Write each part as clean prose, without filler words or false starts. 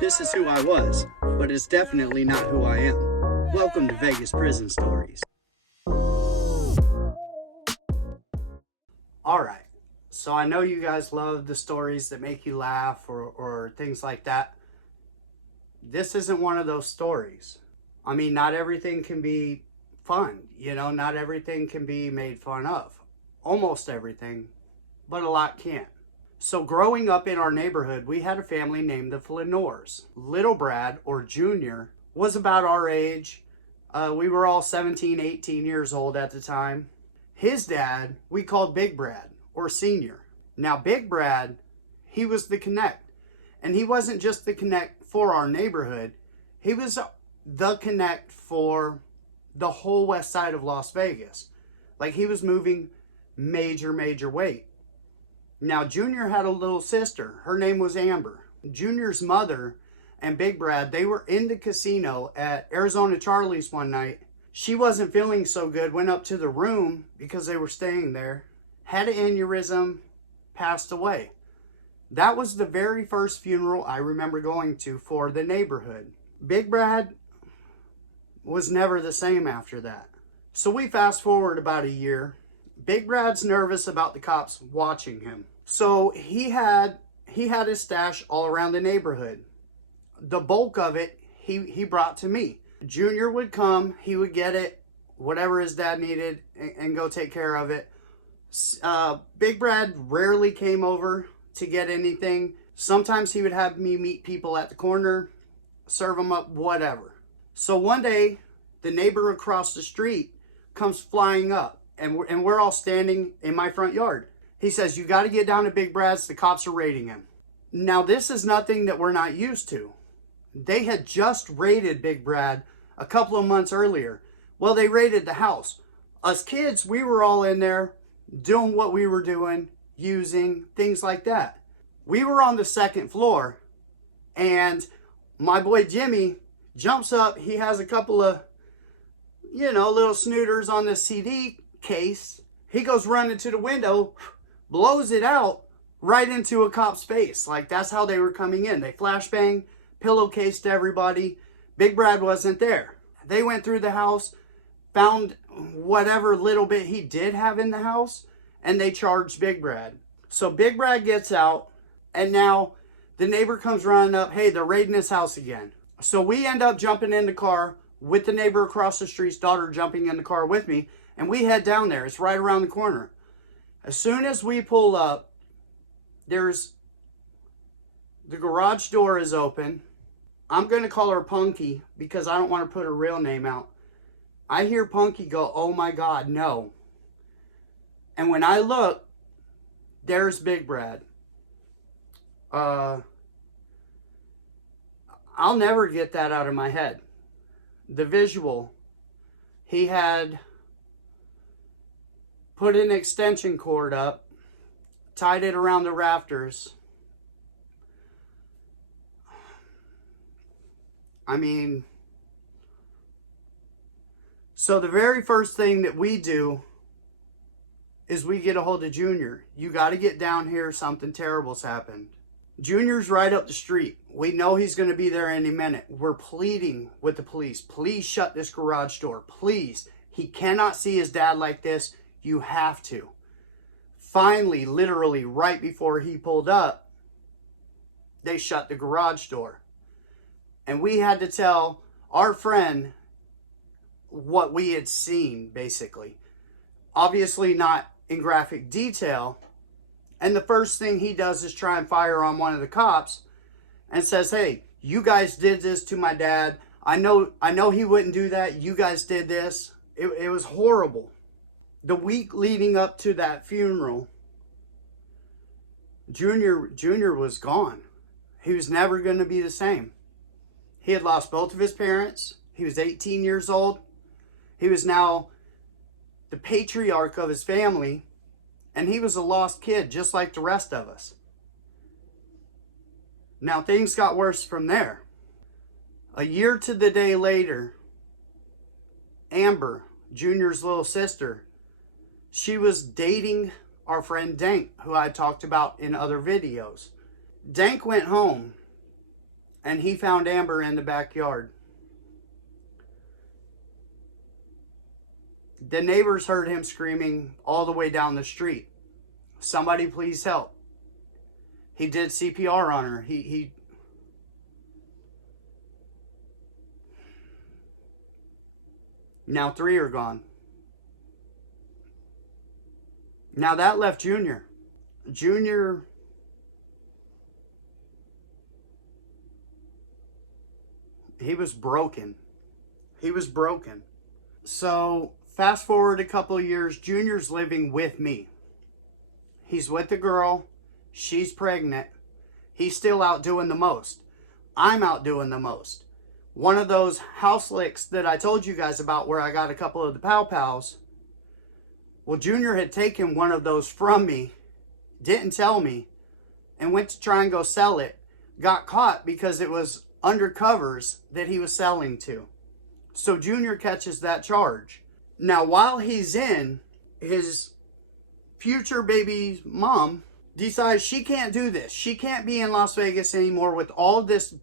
This is who I was, but it's definitely not who I am. Welcome to Vegas Prison Stories. Alright, so I know you guys love the stories that make you laugh or things like that. This isn't one of those stories. I mean, not everything can be fun, not everything can be made fun of. Almost everything, but a lot can't. So growing up in our neighborhood, we had a family named the Fleenors. Little Brad, or Junior, was about our age. We were all 17, 18 years old at the time. His dad, we called Big Brad, or Senior. Now, Big Brad, he was the connect. And he wasn't just the connect for our neighborhood. He was the connect for the whole west side of Las Vegas. Like, he was moving major weight. Now, Junior had a little sister. Her name was Amber. Junior's mother and Big Brad, they were in the casino at Arizona Charlie's one night. She wasn't feeling so good, went up to the room because they were staying there, had an aneurysm, passed away. That was the very first funeral I remember going to for the neighborhood. Big Brad was never the same after that. So we fast forward about a year. Big Brad's nervous about the cops watching him. So he had his stash all around the neighborhood. The bulk of it he brought to me. Junior would come, he would get it, whatever his dad needed, and go take care of it. Big Brad rarely came over to get anything. Sometimes he would have me meet people at the corner, serve them up, whatever. So one day, the neighbor across the street comes flying up. And we're all standing in my front yard. He says, "You got to get down to Big Brad's. The cops are raiding him." Now, this is nothing that we're not used to. They had just raided Big Brad a couple of months earlier. Well, they raided the house. Us kids, we were all in there doing what we were doing, using, things like that. We were on the second floor, and my boy Jimmy jumps up. He has a couple of, little snooters on the CD case. He goes running to the window, blows it out right into a cop's face. Like, that's how they were coming in. They flashbang, pillowcased everybody. Big Brad wasn't there. They went through the house, found whatever little bit he did have in the house, and they charged Big Brad. So Big Brad gets out, and now the neighbor comes running up, "Hey, they're raiding his house again." So we end up jumping in the car with the neighbor across the street's daughter jumping in the car with me. And we head down there. It's right around the corner. As soon as we pull up, the garage door is open. I'm going to call her Punky because I don't want to put her real name out. I hear Punky go, "Oh my God, no." And when I look, there's Big Brad. I'll never get that out of my head. The visual, he had put an extension cord up, tied it around the rafters. I mean, so the very first thing that we do is we get a hold of Junior. "You got to get down here. Something terrible's happened." Junior's right up the street. We know he's going to be there any minute. We're pleading with the police. "Please shut this garage door. Please. He cannot see his dad like this. You have to." Finally, literally right before he pulled up, they shut the garage door. And we had to tell our friend what we had seen, basically. Obviously not in graphic detail. And the first thing he does is try and fire on one of the cops and says, "Hey, you guys did this to my dad. I know he wouldn't do that. You guys did this." It was horrible. The week leading up to that funeral, Junior was gone. He was never going to be the same. He had lost both of his parents. He was 18 years old. He was now the patriarch of his family, and he was a lost kid just like the rest of us. Now things got worse from there. A year to the day later, Amber, Junior's little sister, she was dating our friend Dank, who I talked about in other videos. Dank went home and he found Amber in the backyard. The neighbors heard him screaming all the way down the street. Somebody please help. He did CPR on her. He Now 3 are gone. Now that left Junior. Junior, he was broken. He was broken. So fast forward a couple of years, Junior's living with me. He's with the girl. She's pregnant. He's still out doing the most. I'm out doing the most. One of those house licks that I told you guys about where I got a couple of the pow pows. Well, Junior had taken one of those from me, didn't tell me, and went to try and go sell it. Got caught because it was undercovers that he was selling to. So Junior catches that charge. Now, while he's in, his future baby's mom decides she can't do this. She can't be in Las Vegas anymore with all this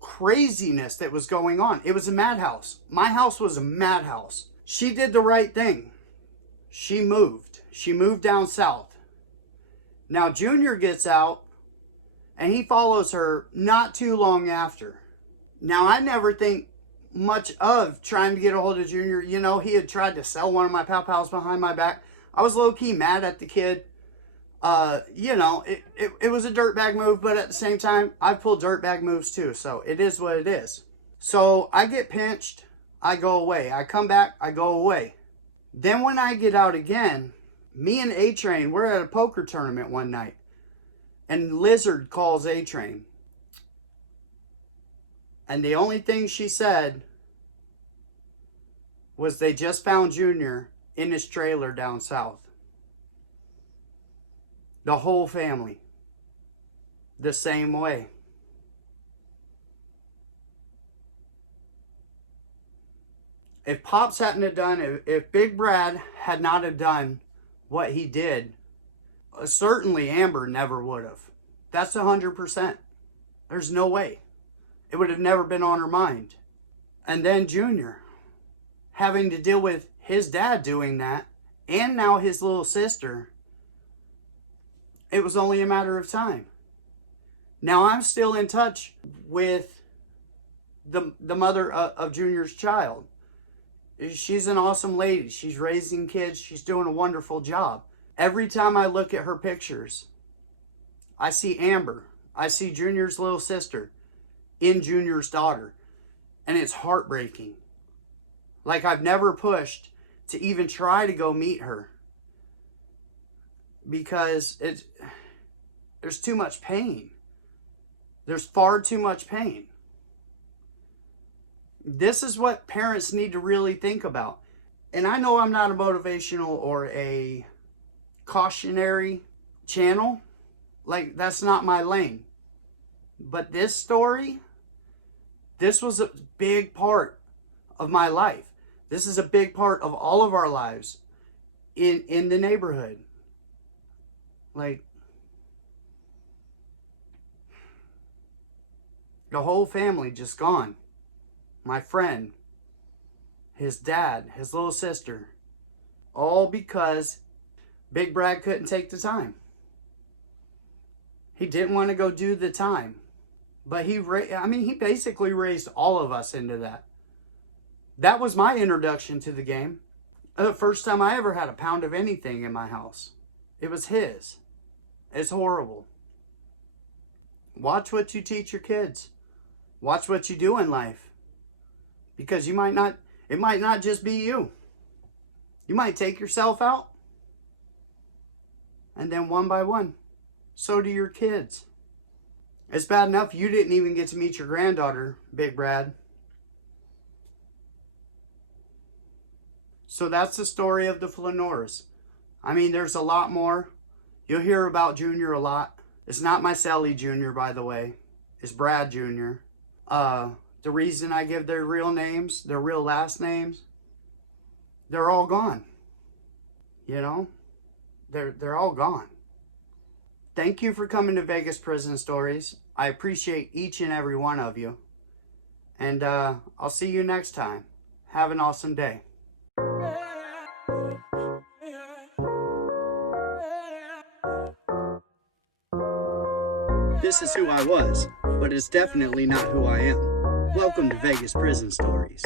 craziness that was going on. It was a madhouse. My house was a madhouse. She did the right thing. She moved. She moved down south. Now Junior gets out and he follows her not too long after. Now I never think much of trying to get a hold of Junior. You know, he had tried to sell one of my pow pows behind my back. I was low-key mad at the kid. You know, it was a dirtbag move, but at the same time, I've pulled dirtbag moves too, so it is what it is. So I get pinched, I go away. I come back, I go away. Then when I get out again, me and A-Train, we're at a poker tournament one night, and Lizard calls A-Train. And the only thing she said was they just found Junior in his trailer down south. The whole family. The same way. If Pops hadn't have done, if Big Brad had not have done what he did, certainly Amber never would have. That's 100%. There's no way. It would have never been on her mind. And then Junior, having to deal with his dad doing that, and now his little sister, it was only a matter of time. Now I'm still in touch with the mother of Junior's child. She's an awesome lady. She's raising kids. She's doing a wonderful job. Every time I look at her pictures, I see Amber. I see Junior's little sister in Junior's daughter. And it's heartbreaking. Like I've never pushed to even try to go meet her. Because there's too much pain. There's far too much pain. This is what parents need to really think about. And I know I'm not a motivational or a cautionary channel. Like, that's not my lane. But this story, this was a big part of my life. This is a big part of all of our lives in the neighborhood. Like, the whole family just gone. My friend, his dad, his little sister. All because Big Brad couldn't take the time. He didn't want to go do the time. But he basically raised all of us into that. That was my introduction to the game. The first time I ever had a pound of anything in my house. It was his. It's horrible. Watch what you teach your kids. Watch what you do in life. Because it might not just be you. You might take yourself out. And then one by one, so do your kids. It's bad enough you didn't even get to meet your granddaughter, Big Brad. So that's the story of the Fleenors. I mean, there's a lot more. You'll hear about Junior a lot. It's not my Sally Jr., by the way. It's Brad Jr. The reason I give their real names, their real last names, they're all gone. You know? They're all gone. Thank you for coming to Vegas Prison Stories. I appreciate each and every one of you. And I'll see you next time. Have an awesome day. This is who I was, but it's definitely not who I am. Welcome to Vegas Prison Stories.